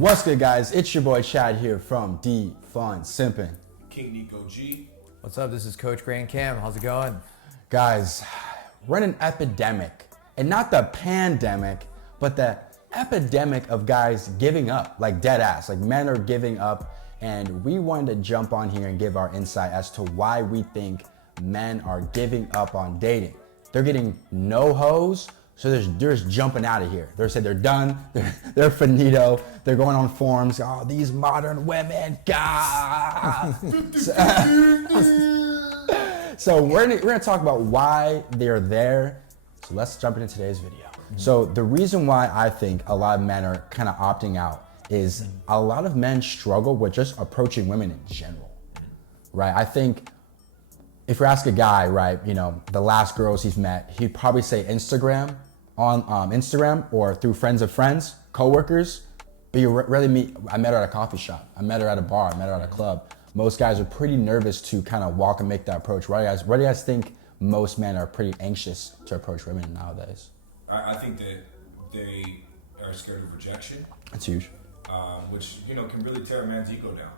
What's good, guys? It's your boy Chad here from D-Fun Simping. King Nico G. What's up? This is Coach Grant Cam. How's it going? Guys, we're in an epidemic. And not the pandemic, but the epidemic of guys giving up, like dead ass. Like men are giving up. And we wanted to jump on here and give our insight as to why we think men are giving up on dating. They're getting no hoes. So they're just jumping out of here. They're saying they're done. They're finito. They're going on forums. Oh, these modern women, God. So we're gonna talk about why they're there. So let's jump into today's video. So the reason why I think a lot of men are kind of opting out is a lot of men struggle with just approaching women in general, right? I think if you ask a guy, right, you know, the last girls he's met, he'd probably say Instagram, on Instagram or through friends of friends, coworkers, but you rarely meet. I met her at a coffee shop. I met her at a bar. I met her at a club. Most guys are pretty nervous to kind of walk and make that approach. Why do you guys think most men are pretty anxious to approach women nowadays? I think that they are scared of rejection. That's huge. Which, you know, can really tear a man's ego down.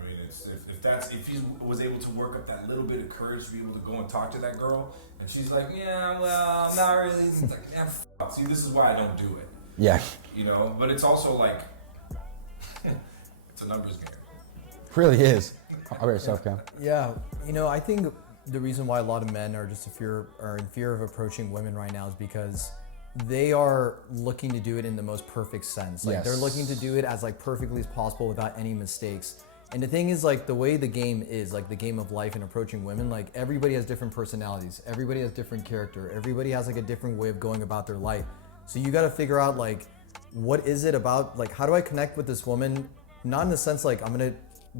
I mean, if he was able to work up that little bit of courage to be able to go and talk to that girl, and she's like, yeah, well, not really. It's like, yeah, see, this is why I don't do it. Yeah. You know, but it's also like, it's a numbers game. It really is. How about yourself, Cam? Yeah, you know, I think the reason why a lot of men are just in fear of approaching women right now is because they are looking to do it in the most perfect sense. Like they're looking to do it as like perfectly as possible without any mistakes. And the thing is, like, the way the game is, like the game of life and approaching women, like everybody has different personalities. Everybody has different character. Everybody has like a different way of going about their life. So you got to figure out like, what is it about, like, how do I connect with this woman? Not in the sense like I'm going to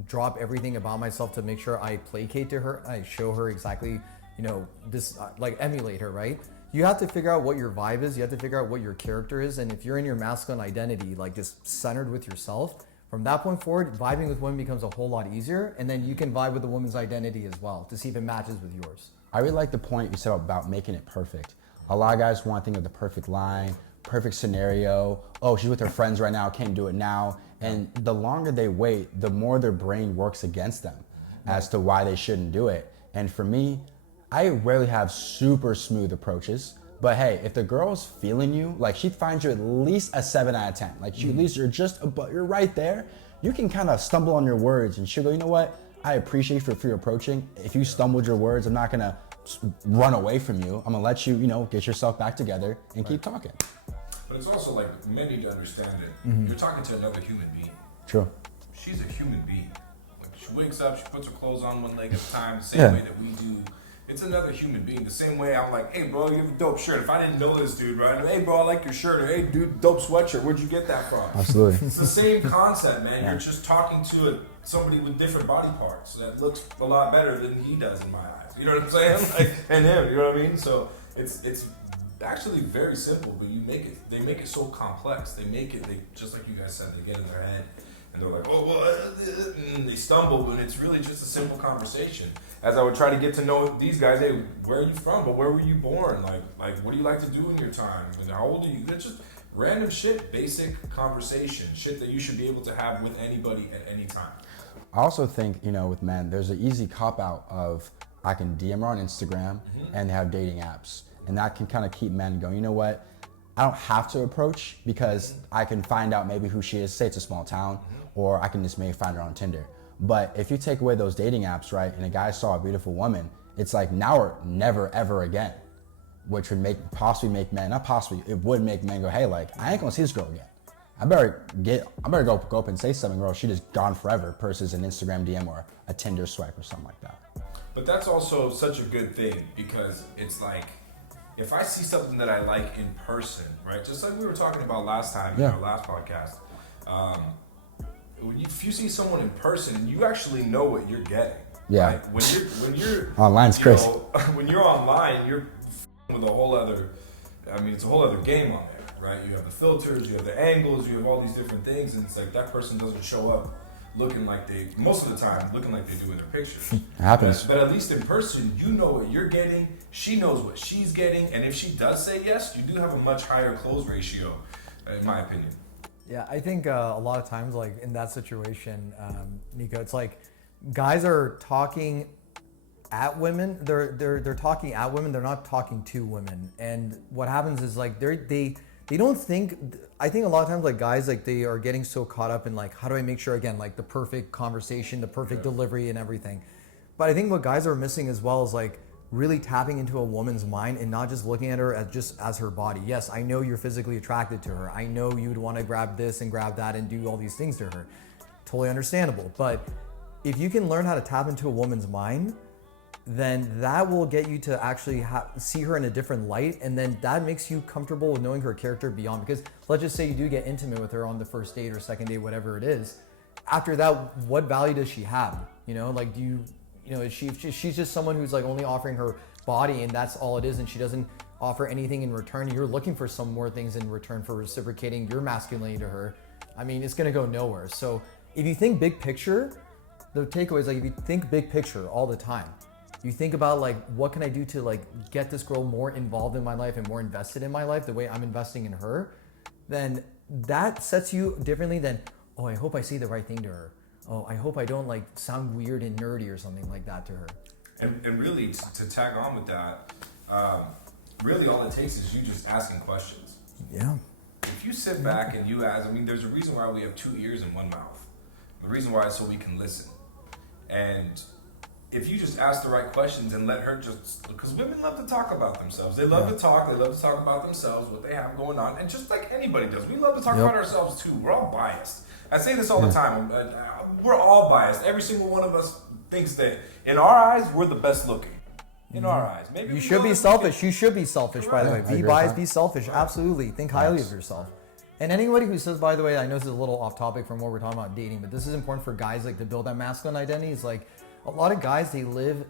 drop everything about myself to make sure I placate to her. I show her exactly, you know, this, like emulate her, right? You have to figure out what your vibe is. You have to figure out what your character is. And if you're in your masculine identity, like just centered with yourself, from that point forward, vibing with women becomes a whole lot easier. And then you can vibe with the woman's identity as well to see if it matches with yours. I really like the point you said about making it perfect. A lot of guys want to think of the perfect line, perfect scenario. Oh, she's with her friends right now, can't do it now. And the longer they wait, the more their brain works against them as to why they shouldn't do it. And for me, I rarely have super smooth approaches. But hey, if the girl's feeling you, like she finds you at least a 7 out of 10. Like at least you're you're right there. You can kind of stumble on your words and she'll go, you know what? I appreciate you for your approaching. If you stumbled your words, I'm not gonna run away from you. I'm gonna let you, you know, get yourself back together and keep talking. But it's also like, men need to understand that you're talking to another human being. True. She's a human being. Like, she wakes up, she puts her clothes on one leg at a time, the same way that we do. It's another human being. The same way I'm like, hey bro, you have a dope shirt. If I didn't know this dude, right? Hey bro, I like your shirt. Or hey dude, dope sweatshirt. Where'd you get that from? Absolutely. It's the same concept, man. You're just talking to somebody with different body parts that looks a lot better than he does in my eyes. You know what I'm saying? Like, and him, you know what I mean? So it's actually very simple, but they make it so complex. They just like you guys said, they get in their head. And they're like, oh, well, and they stumble, but it's really just a simple conversation. As I would try to get to know these guys, hey, where are you from? But where were you born? Like, what do you like to do in your time? And how old are you? It's just random shit, basic conversation, shit that you should be able to have with anybody at any time. I also think, you know, with men, there's an easy cop-out of I can DM her on Instagram and they have dating apps. And that can kind of keep men going, you know what? I don't have to approach because I can find out maybe who she is. Say it's a small town, or I can just maybe find her on Tinder. But if you take away those dating apps, right, and a guy saw a beautiful woman, it's like now or never ever again, which would it would make men go, hey, like I ain't gonna see this girl again. I better go up and say something, or she just gone forever versus an Instagram DM or a Tinder swipe or something like that. But that's also such a good thing because it's like, if I see something that I like in person, right? Just like we were talking about last time in our last podcast, if you see someone in person, you actually know what you're getting. Yeah. Right? When you're online's crazy. When you're online, you're with a whole other. I mean, it's a whole other game on there, right? You have the filters, you have the angles, you have all these different things, and it's like that person doesn't show up looking like most of the time looking like they do in their pictures. It happens. But at least in person, you know what you're getting. She knows what she's getting, and if she does say yes, you do have a much higher close ratio, in my opinion. Yeah, I think a lot of times, like in that situation, Nico, it's like guys are talking at women. They're talking at women. They're not talking to women. And what happens is like they don't think. I think a lot of times like guys like they are getting so caught up in like how do I make sure again like the perfect conversation, the perfect delivery, and everything. But I think what guys are missing as well is like really tapping into a woman's mind and not just looking at her as just as her body. Yes, I know you're physically attracted to her. I know you'd want to grab this and grab that and do all these things to her. Totally understandable. But if you can learn how to tap into a woman's mind, then that will get you to actually see her in a different light, and then that makes you comfortable with knowing her character beyond. Because let's just say you do get intimate with her on the first date or second date, whatever it is. After that, what value does she have? You know, like do you know, is she's just someone who's like only offering her body and that's all it is, and she doesn't offer anything in return. You're looking for some more things in return for reciprocating your masculinity to her. I mean, it's gonna go nowhere. So if you think big picture, the takeaway is like if you think big picture all the time, you think about like what can I do to like get this girl more involved in my life and more invested in my life the way I'm investing in her, then that sets you differently than, oh, I hope I say the right thing to her. Oh, I hope I don't like sound weird and nerdy or something like that to her. And really, to tag on with that, really all it takes is you just asking questions. Yeah. If you sit back and you ask, I mean, there's a reason why we have 2 ears and 1 mouth. The reason why is so we can listen. And if you just ask the right questions and let her just, because women love to talk about themselves. They love to talk. They love to talk about themselves, what they have going on. And just like anybody does, we love to talk about ourselves too. We're all biased. I say this all the time. We're all biased. Every single one of us thinks that in our eyes, we're the best looking. In our eyes. Maybe you should be selfish. You should be selfish, by the way. Be biased, be selfish. Right. Absolutely. Think highly of yourself. And anybody who says, by the way, I know this is a little off topic from what we're talking about dating, but this is important for guys like to build that masculine identity. Is like a lot of guys, they live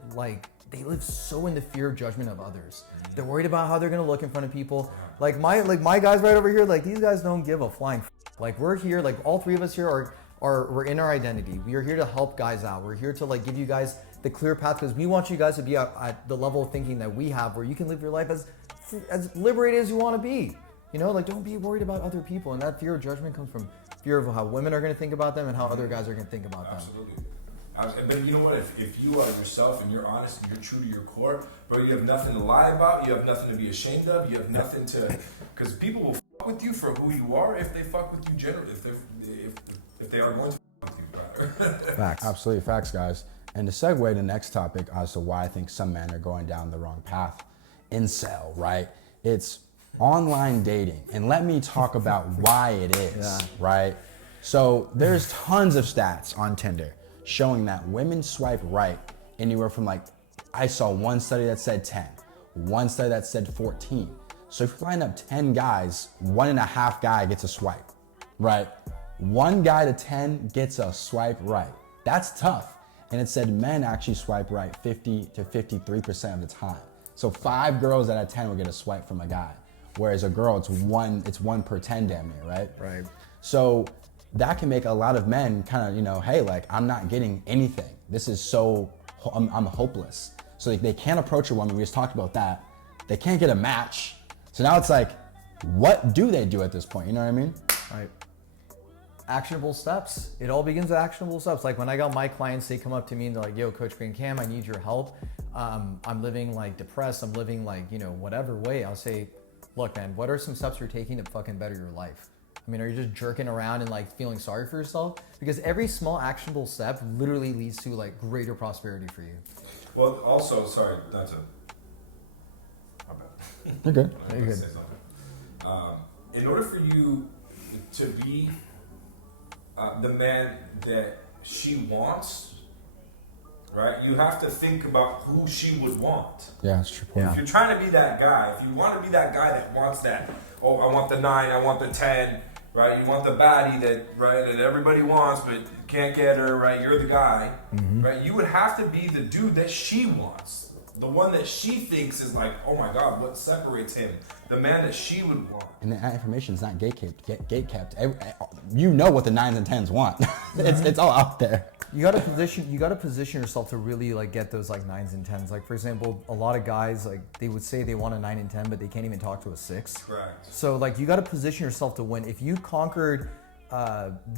so in the fear of judgment of others. They're worried about how they're gonna look in front of people. Like my guys right over here, like these guys don't give a flying. Like we're here, like all 3 of us here are we're in our identity. We are here to help guys out. We're here to like give you guys the clear path because we want you guys to be at the level of thinking that we have, where you can live your life as liberated as you want to be. You know, like don't be worried about other people. And that fear of judgment comes from fear of how women are going to think about them and how other guys are going to think about them. Absolutely. And then you know what? If you are yourself and you're honest and you're true to your core, bro, you have nothing to lie about. You have nothing to be ashamed of. You have nothing to, because people will fuck with you for who you are if they fuck with you generally. If they are going to fuck with you, rather. Facts. Absolutely, facts, guys. And to segue to the next topic as to why I think some men are going down the wrong path, incel, right? It's online dating, and let me talk about why it is, right? So there's tons of stats on Tinder showing that women swipe right anywhere from like, I saw one study that said 10, one study that said 14. So if you line up 10 guys, 1.5 guy gets a swipe, right? 1 guy to 10 gets a swipe right. That's tough. And it said men actually swipe right 50 to 53% of the time. So 5 girls out of 10 will get a swipe from a guy. Whereas a girl, it's one per 10 damn near, right? Right. So that can make a lot of men kind of, you know, hey, like I'm not getting anything. This is so, I'm hopeless. So they can't approach a woman. We just talked about that. They can't get a match. So now it's like, what do they do at this point? You know what I mean? Right. Actionable steps. It all begins with actionable steps. Like when I got my clients, they come up to me and they're like, yo, Coach Green Cam, I need your help. I'm living like depressed. I'm living like, you know, whatever way. I'll say, look, man, what are some steps you're taking to fucking better your life? I mean, are you just jerking around and like feeling sorry for yourself? Because every small actionable step literally leads to like greater prosperity for you. Well, also, sorry, not to. My bad. Okay. You're good. In order for you to be the man that she wants, right? You have to think about who she would want. Yeah, that's true. If you're trying to be that guy, if you want to be that guy that wants that, oh, I want the 9, I want the 10, right? You want the baddie that everybody wants but can't get her, right? You're the guy, right? You would have to be the dude that she wants. The one that she thinks is like, oh my God, what separates him? The man that she would want. And that information is not gate kept. You know what the 9s and 10s want. It's all out there. You gotta position yourself to really like get those like 9s and 10s. Like for example, a lot of guys like they would say they want a 9 and 10, but they can't even talk to a 6. Correct. So like you gotta position yourself to win. If you conquered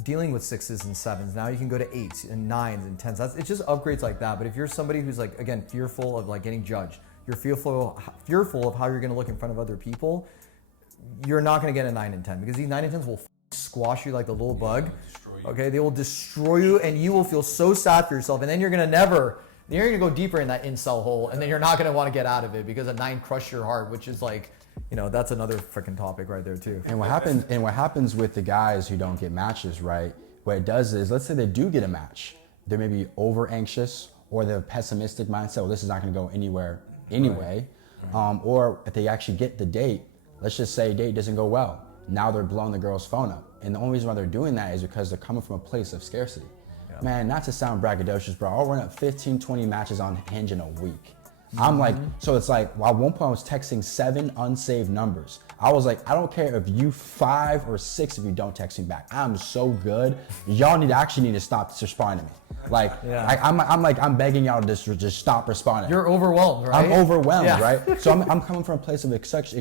dealing with 6s and 7s. Now you can go to 8s and 9s and 10s. It's just upgrades like that. But if you're somebody who's like, again, fearful of like getting judged, you're fearful of how you're going to look in front of other people, you're not going to get a 9 and 10 because these 9 and 10s will squash you like the little bug. Okay, they will destroy you, and you will feel so sad for yourself, and then you're going to go deeper in that incel hole, and then you're not going to want to get out of it because a 9 crushed your heart, which is like, that's another freaking topic right there too. And what happens with the guys who don't get matches, right? What it does is, let's say they do get a match, they're maybe over anxious or they're pessimistic mindset. Well, this is not going to go anywhere anyway. Right. Or if they actually get the date, let's just say date doesn't go well. Now they're blowing the girl's phone up. And the only reason why they're doing that is because they're coming from a place of scarcity. Yeah. Man, not to sound braggadocious, bro, I'll run up 15, 20 matches on Hinge in a week. Mm-hmm. I'm like, so it's like, well, at one point I was texting 7 unsaved numbers. I was like, I don't care if you 5 or 6 if you don't text me back. I'm so good. Y'all actually need to stop responding to me. Like, yeah. I'm begging y'all to just stop responding. You're overwhelmed, right? I'm overwhelmed, yeah. Right? So I'm coming from a place of such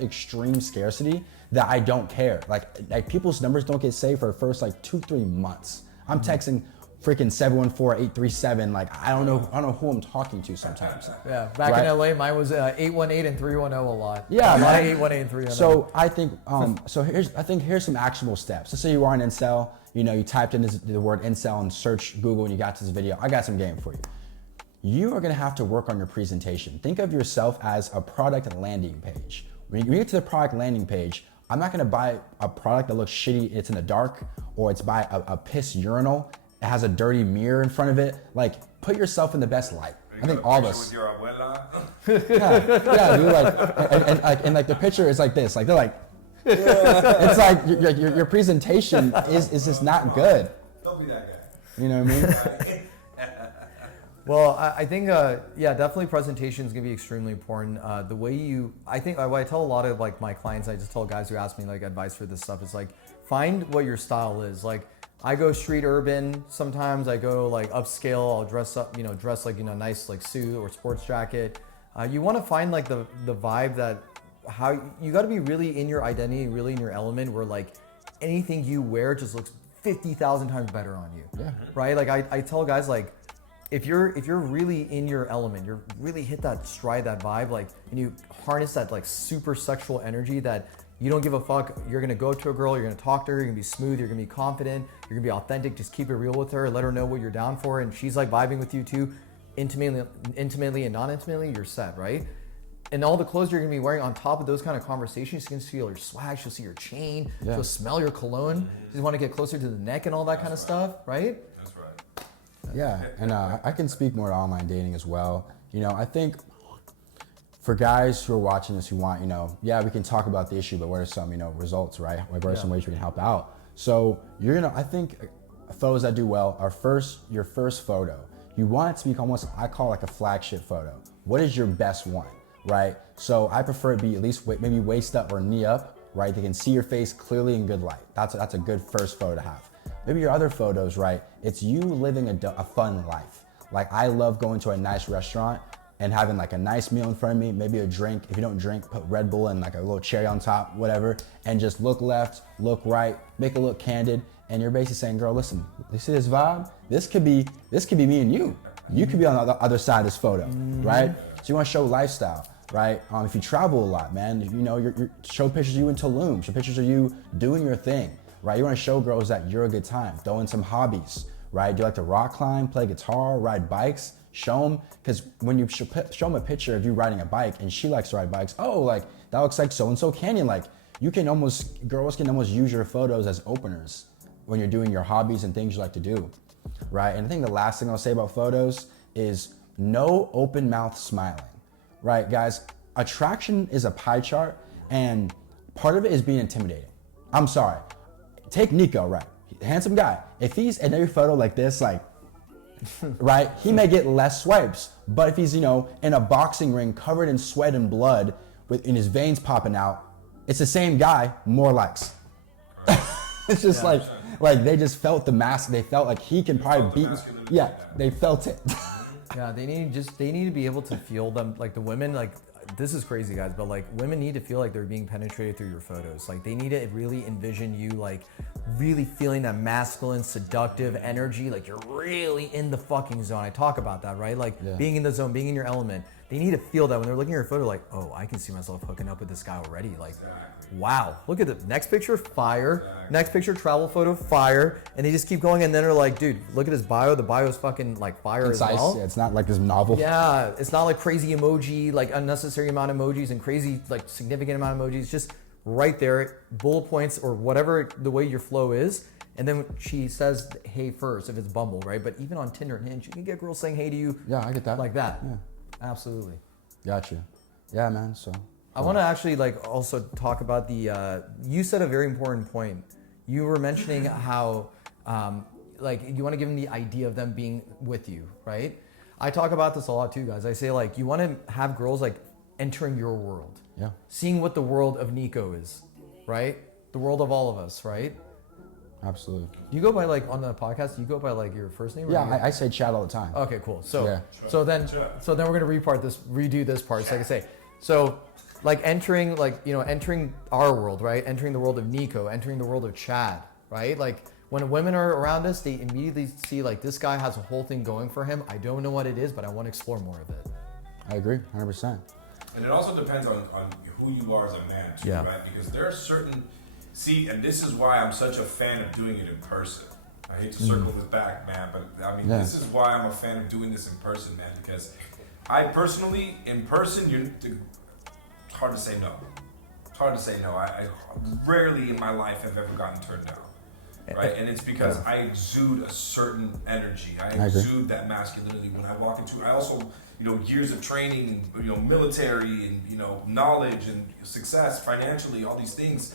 extreme scarcity that I don't care. Like people's numbers don't get saved for the first like 2-3 months. I'm texting freaking 714-837. Like I don't know who I'm talking to sometimes. Yeah, back right? in LA, mine was 818 and 310 a lot. Yeah, a lot of 818 and 310. So I think here's some actionable steps. Let's say you are an incel. You typed in the word incel and search Google and you got to this video. I got some game for you. You are gonna have to work on your presentation. Think of yourself as a product landing page. When you get to the product landing page, I'm not gonna buy a product that looks shitty, it's in the dark, or it's by a piss urinal, it has a dirty mirror in front of it. Like, put yourself in the best light. I think all of us. With your abuela. yeah, dude, and the picture is like this. Like they're like, it's like your presentation is just not good. Don't be that guy. You know what I mean? Well, I think, definitely presentation is going to be extremely important. The way I think what I tell a lot of like my clients, I just tell guys who ask me like advice for this stuff is like, find what your style is. Like I go street urban. Sometimes I go like upscale. I'll dress up, dress like, nice like suit or sports jacket. You want to find like the vibe that how you got to be really in your identity, really in your element where like anything you wear just looks 50,000 times better on you. Yeah. Right. Like I tell guys like, if you're really in your element, you're really hit that stride, that vibe, like, and you harness that like super sexual energy that you don't give a fuck. You're gonna go to a girl, you're gonna talk to her, you're gonna be smooth, you're gonna be confident, you're gonna be authentic. Just keep it real with her, let her know what you're down for, and she's like vibing with you too, intimately and non-intimately. You're set, right? And all the clothes you're gonna be wearing on top of those kind of conversations, she can feel your swag, she'll see your chain, she'll smell your cologne. She'll want to get closer to the neck and all that kind of stuff, right? Yeah, and I can speak more to online dating as well. I think for guys who are watching this who want, we can talk about the issue, but what are some, results, right? Like what are some ways we can help out? So I think photos that do well are your first photo. You want it to be almost, I call like a flagship photo. What is your best one, right? So I prefer it be at least maybe waist up or knee up, right? They can see your face clearly in good light. That's a good first photo to have. Maybe your other photos, right? It's you living a fun life. Like I love going to a nice restaurant and having like a nice meal in front of me, maybe a drink. If you don't drink, put Red Bull and like a little cherry on top, whatever, and just look left, look right, make it look candid. And you're basically saying, girl, listen, you see this vibe? This could be me and you. You could be on the other side of this photo, right? So you want to show lifestyle, right? If you travel a lot, man, you show pictures of you in Tulum, show pictures of you doing your thing. Right, you want to show girls that you're a good time. Throw in some hobbies, right? Do you like to rock climb, play guitar, ride bikes? Show them, because when you show them a picture of you riding a bike and she likes to ride bikes, oh, like that looks like so-and-so canyon. Like girls can almost use your photos as openers when you're doing your hobbies and things you like to do, right? And I think the last thing I'll say about photos is no open mouth smiling, right? Guys, attraction is a pie chart and part of it is being intimidating. I'm sorry. Take Nico, right? Handsome guy. If he's in every photo like this, like, right, he may get less swipes. But if he's, in a boxing ring covered in sweat and blood in his veins popping out, it's the same guy, more likes. It's just like they just felt the mask. They felt like he can probably beat. Yeah, they felt it. Yeah, they need to be able to feel them, like the women, like this is crazy, guys, but like women need to feel like they're being penetrated through your photos. Like they need to really envision you like really feeling that masculine, seductive energy. Like you're really in the fucking zone. I talk about that, right? Like being in the zone, being in your element. They need to feel that when they're looking at your photo, like, oh, I can see myself hooking up with this guy already. Like, wow, look at the next picture, fire. Next picture, travel photo, fire. And they just keep going, and then they're like, dude, look at his bio. The bio is fucking like fire as well. Yeah, it's not like this novel. Yeah, it's not like crazy emoji, like unnecessary amount of emojis and crazy like significant amount of emojis. Just right there, bullet points or whatever the way your flow is. And then she says, hey first, if it's Bumble, right? But even on Tinder and Hinge, you can get girls saying hey to you. Yeah, I get that. Like that. Yeah. Absolutely. Gotcha. Yeah, man. So I want to actually like also talk about the. You said a very important point. You were mentioning how like you want to give them the idea of them being with you, right? I talk about this a lot too, guys. I say like you want to have girls like entering your world. Yeah. Seeing what the world of Nico is, right? The world of all of us, right? Absolutely. Do you go by like on the podcast? Do you go by like your first name? Yeah, I say Chad all the time. Okay, cool. So Yeah. so then we're gonna redo this part. So like I say, so like entering entering our world, right? Entering the world of Nico, entering the world of Chad, right? Like when women are around us, they immediately see like this guy has a whole thing going for him. I don't know what it is, but I want to explore more of it. I agree, 100%. And it also depends on who you are as a man too, right? Because there are certain and this is why I'm such a fan of doing it in person. I hate to circle this back, man, but I mean, this is why I'm a fan of doing this in person, man, because I personally, in person, it's hard to say no. It's hard to say no. I rarely in my life have ever gotten turned down, right? And it's because I exude a certain energy. I exude that masculinity when I walk into, I also, years of training, military and, knowledge and success financially, all these things,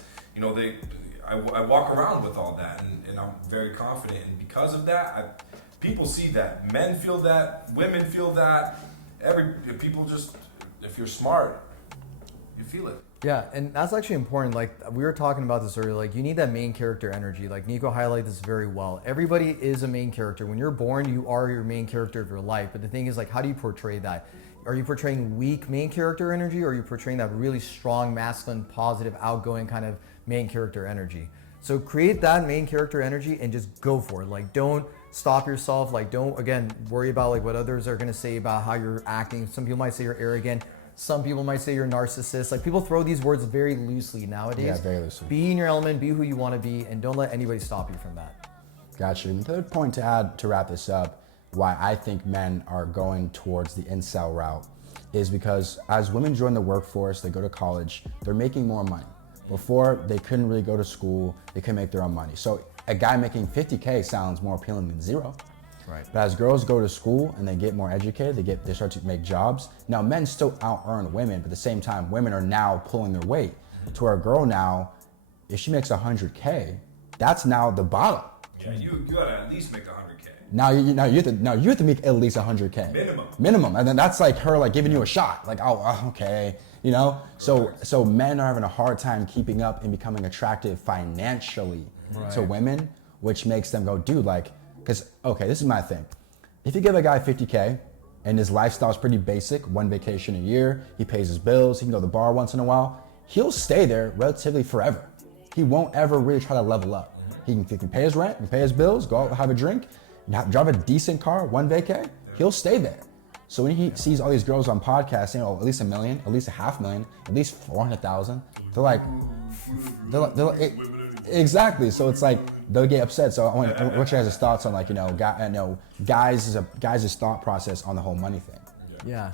I walk around with all that, and I'm very confident. And because of that, people see that. Men feel that. Women feel that. People just, if you're smart, you feel it. Yeah, and that's actually important. Like we were talking about this earlier. Like you need that main character energy. Like Nico highlighted this very well. Everybody is a main character. When you're born, you are your main character of your life. But the thing is, like, how do you portray that? Are you portraying weak main character energy, or are you portraying that really strong, masculine, positive, outgoing kind of main character energy? So create that main character energy and just go for it. Like don't stop yourself. Like don't, again, worry about like what others are going to say about how you're acting. Some people might say you're arrogant. Some people might say you're a narcissist. Like people throw these words very loosely nowadays. Yeah, very loosely. Be in your element, be who you want to be, and don't let anybody stop you from that. Gotcha. And the third point to add to wrap this up, why I think men are going towards the incel route is because as women join the workforce, they go to college, they're making more money. Before, they couldn't really go to school, they couldn't make their own money. So a guy making 50K sounds more appealing than zero. Right. But as girls go to school and they get more educated, they start to make jobs. Now men still out-earn women, but at the same time, women are now pulling their weight. To our girl now, if she makes 100K, that's now the bottom. Yeah, you gotta at least make 100K. Now you have to make at least 100K. Minimum, and then that's like her like giving you a shot. Like okay, So men are having a hard time keeping up and becoming attractive financially to women, which makes them go, dude, like, because this is my thing. If you give a guy 50K and his lifestyle is pretty basic, one vacation a year, he pays his bills, he can go to the bar once in a while, he'll stay there relatively forever. He won't ever really try to level up. He can pay his rent, he can pay his bills, go out, have a drink, drive a decent car, one vacay, he'll stay there. So when he sees all these girls on podcasts saying, at least $1 million, at least $500,000, at least 400,000, they're like, exactly. So it's like they'll get upset. So I want your guys' thoughts on guys' thought process on the whole money thing. Yeah,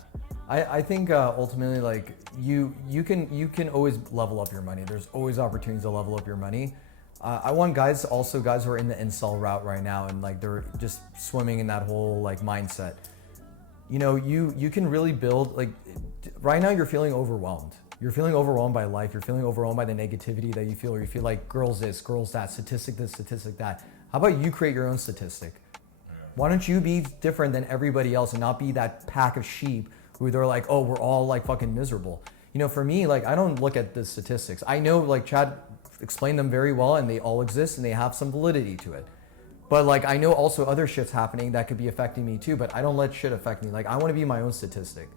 I think ultimately like you can always level up your money. There's always opportunities to level up your money. I want guys who are in the incel route right now and like they're just swimming in that whole like mindset. You can really build like right now you're feeling overwhelmed. You're feeling overwhelmed by life. You're feeling overwhelmed by the negativity that you feel, or you feel like girls this, girls that, statistic this, statistic that. How about you create your own statistic? Why don't you be different than everybody else and not be that pack of sheep who they're like, oh, we're all like fucking miserable. For me, like I don't look at the statistics. I know like Chad explained them very well and they all exist and they have some validity to it. But like I know also other shit's happening that could be affecting me too, but I don't let shit affect me. Like I want to be my own statistic.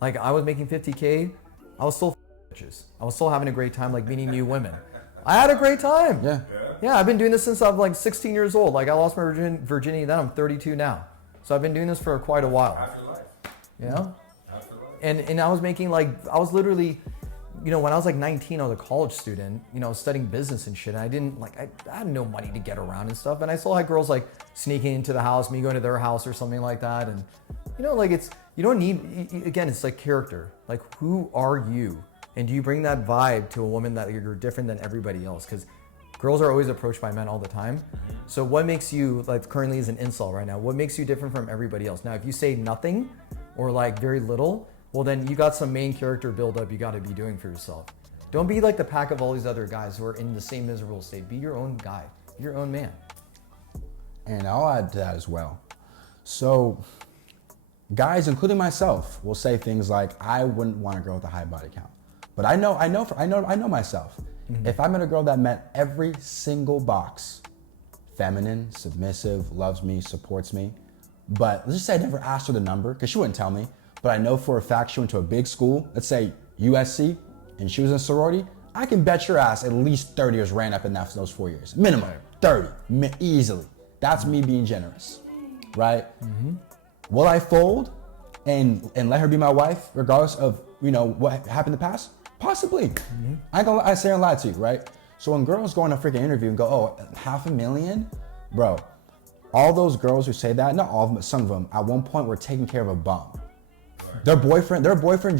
Like I was making 50K, I was still bitches. I was still having a great time, like meeting new women. I had a great time. Yeah, I've been doing this since I'm like 16 years old. Like I lost my virginity then, I'm 32 now. So I've been doing this for quite a while. Half your life. You know? And I was making like, I was literally, you know, when I was like 19, I was a college student, you know, studying business and shit. And I didn't like, I had no money to get around and stuff. And I still had girls like sneaking into the house, me going to their house or something like that. And, you know, like you don't need, again, it's like character. Like, who are you? And do you bring that vibe to a woman that you're different than everybody else? Because girls are always approached by men all the time. So what makes you, like currently is an incel right now, what makes you different from everybody else? Now, if you say nothing or like very little, well then you got some main character buildup you got to be doing for yourself. Don't be like the pack of all these other guys who are in the same miserable state. Be your own guy, be your own man. And I'll add to that as well. So guys, including myself, will say things like, I wouldn't want a girl with a high body count. But I know myself. If I met a girl that met every single box, feminine, submissive, loves me, supports me, but let's just say I never asked her the number, because she wouldn't tell me, but I know for a fact she went to a big school, let's say USC, and she was in a sorority, I can bet your ass at least 30 years ran up in those 4 years. Minimum, 30, easily. That's me being generous, right? Will I fold and let her be my wife, regardless of, you know, what happened in the past? Possibly. I ain't gonna say and lie to you, right? So when girls go on a freaking interview and go, oh, $500,000? Bro, all those girls who say that, not all of them, but some of them, at one point were taking care of a bum. Their boyfriend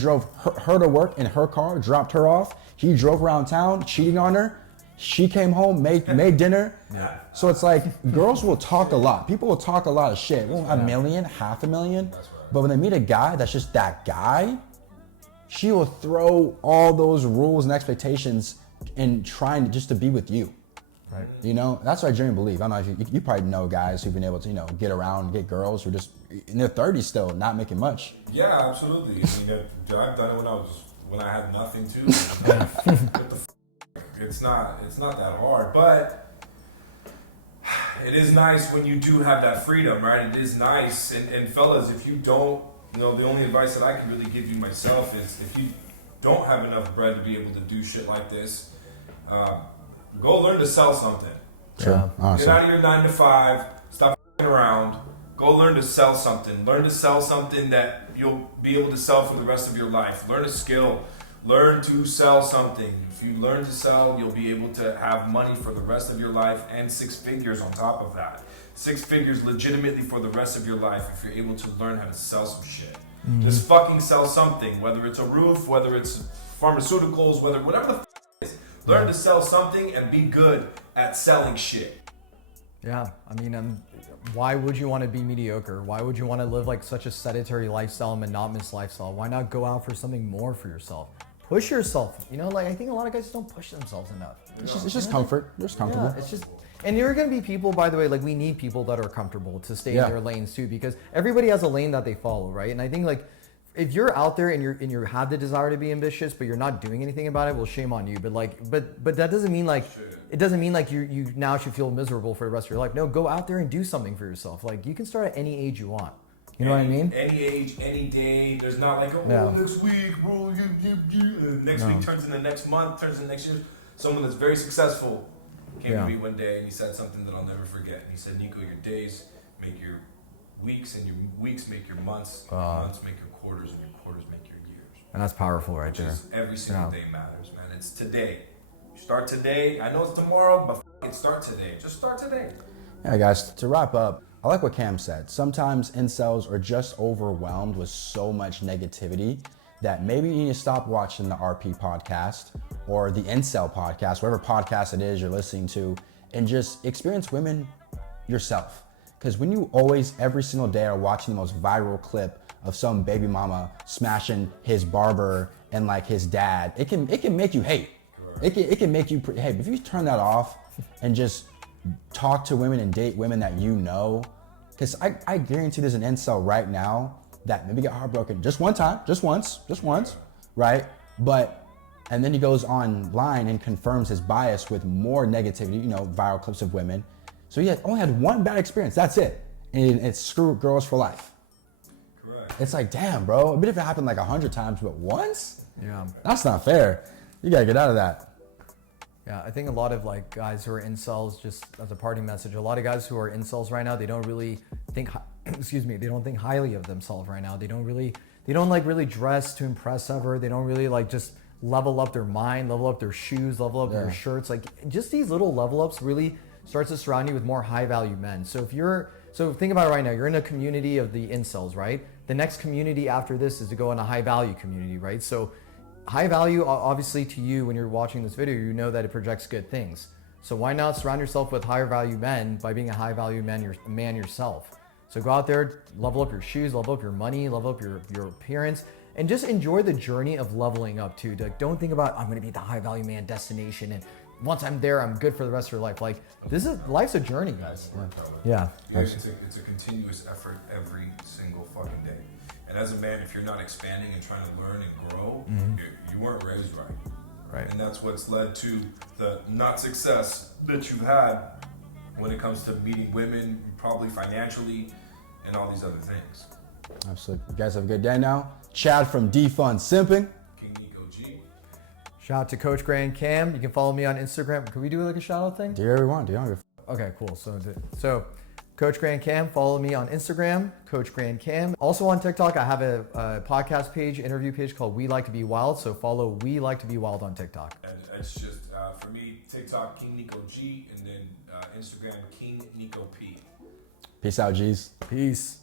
drove her to work in her car, dropped her off. He drove around town, cheating on her. She came home, made dinner. So it's like, girls will talk a lot. People will talk a lot of shit. Well, $1 million, $500,000. But when they meet a guy that's just that guy, she will throw all those rules and expectations in trying just to be with you. Right. You know, that's what I genuinely believe. I don't know if you probably know guys who've been able to, you know, get around, get girls who are just in their 30s still, not making much. Yeah, absolutely. I mean, I've done it when I had nothing too. What the it's not that hard, but it is nice when you do have that freedom, right? It is nice. And fellas, if you don't, you know, the only advice that I can really give you myself is if you don't have enough bread to be able to do shit like this, go learn to sell something. Sure. Awesome. Get out of your 9 to 5, stop f***ing around, go learn to sell something. Learn to sell something that you'll be able to sell for the rest of your life. Learn a skill. Learn to sell something. If you learn to sell, you'll be able to have money for the rest of your life and 6 figures on top of that. 6 figures legitimately for the rest of your life if you're able to learn how to sell some shit. Just fucking sell something, whether it's a roof, whether it's pharmaceuticals, whatever the f*** it is. Learn to sell something and be good at selling shit. Yeah, I mean, why would you want to be mediocre? Why would you want to live like such a sedentary lifestyle, monotonous lifestyle? Why not go out for something more for yourself? Push yourself. You know, like I think a lot of guys don't push themselves enough. It's just comfort. You're just comfortable. Yeah, it's just, and there are going to be people, by the way, like we need people that are comfortable to stay in their lanes too, because everybody has a lane that they follow, right? And I think like if you're out there and you have the desire to be ambitious, but you're not doing anything about it, well, shame on you. But like, but that doesn't mean like, it doesn't mean like you now should feel miserable for the rest of your life. No, go out there and do something for yourself. Like you can start at any age you want. You know what I mean? Any age, any day. There's not like, next week, bro, next week turns into next month, turns into next year. Someone that's very successful came to me one day and he said something that I'll never forget. He said, Nico, your days make your weeks and your weeks make your months, and your months make your quarters, and your quarters make your years. And that's powerful right there. Every single day matters, man. It's today. You start today. I know it's tomorrow, but start today. Just start today. Yeah, guys, to wrap up, I like what Cam said. Sometimes incels are just overwhelmed with so much negativity that maybe you need to stop watching the RP podcast or the Incel podcast, whatever podcast it is you're listening to, and just experience women yourself. Because when you always, every single day, are watching the most viral clip of some baby mama smashing his barber and like his dad, it can make you hate. It can make you hey, but if you turn that off and just talk to women and date women that you know, because I guarantee there's an incel right now that maybe got heartbroken just one time, just once, right? But, and then he goes online and confirms his bias with more negativity, you know, viral clips of women. So he only had one bad experience, that's it. And it's screw girls for life. Correct. It's like, damn, bro. Even if it happened like 100 times, but once? Yeah. That's not fair. You gotta get out of that. Yeah, I think a lot of like guys who are incels, just as a parting message, a lot of guys who are incels right now, they don't really think, they don't think highly of themselves right now. They don't like really dress to impress ever. They don't really like just level up their mind, level up their shoes, level up their shirts. Like just these little level ups really starts to surround you with more high value men. So think about it right now, you're in a community of the incels, right? The next community after this is to go in a high value community, right? So high value, obviously to you, when you're watching this video, you know that it projects good things. So why not surround yourself with higher value men by being a high value man yourself? So go out there, level up your shoes, level up your money, level up your appearance, and just enjoy the journey of leveling up too. Like, don't think about, I'm gonna be the high value man destination, and once I'm there, I'm good for the rest of your life. Like, life's a journey, guys. Yeah. It's a continuous effort every single fucking day. And as a man, if you're not expanding and trying to learn and grow, you weren't raised right. Right. And that's what's led to the not success that you've had when it comes to meeting women, probably financially, and all these other things. Absolutely. You guys have a good day now. Chad from Defund Simping. King Nico G. Shout out to Coach Grand Cam. You can follow me on Instagram. Can we do like a shout out thing? Do whatever you want. Okay, cool. So Coach Grand Cam, follow me on Instagram, Coach Grand Cam. Also on TikTok, I have a podcast page, interview page called We Like to Be Wild. So follow We Like to Be Wild on TikTok. And it's just, for me, TikTok, King Nico G, and then Instagram, King Nico P. Peace out, G's. Peace.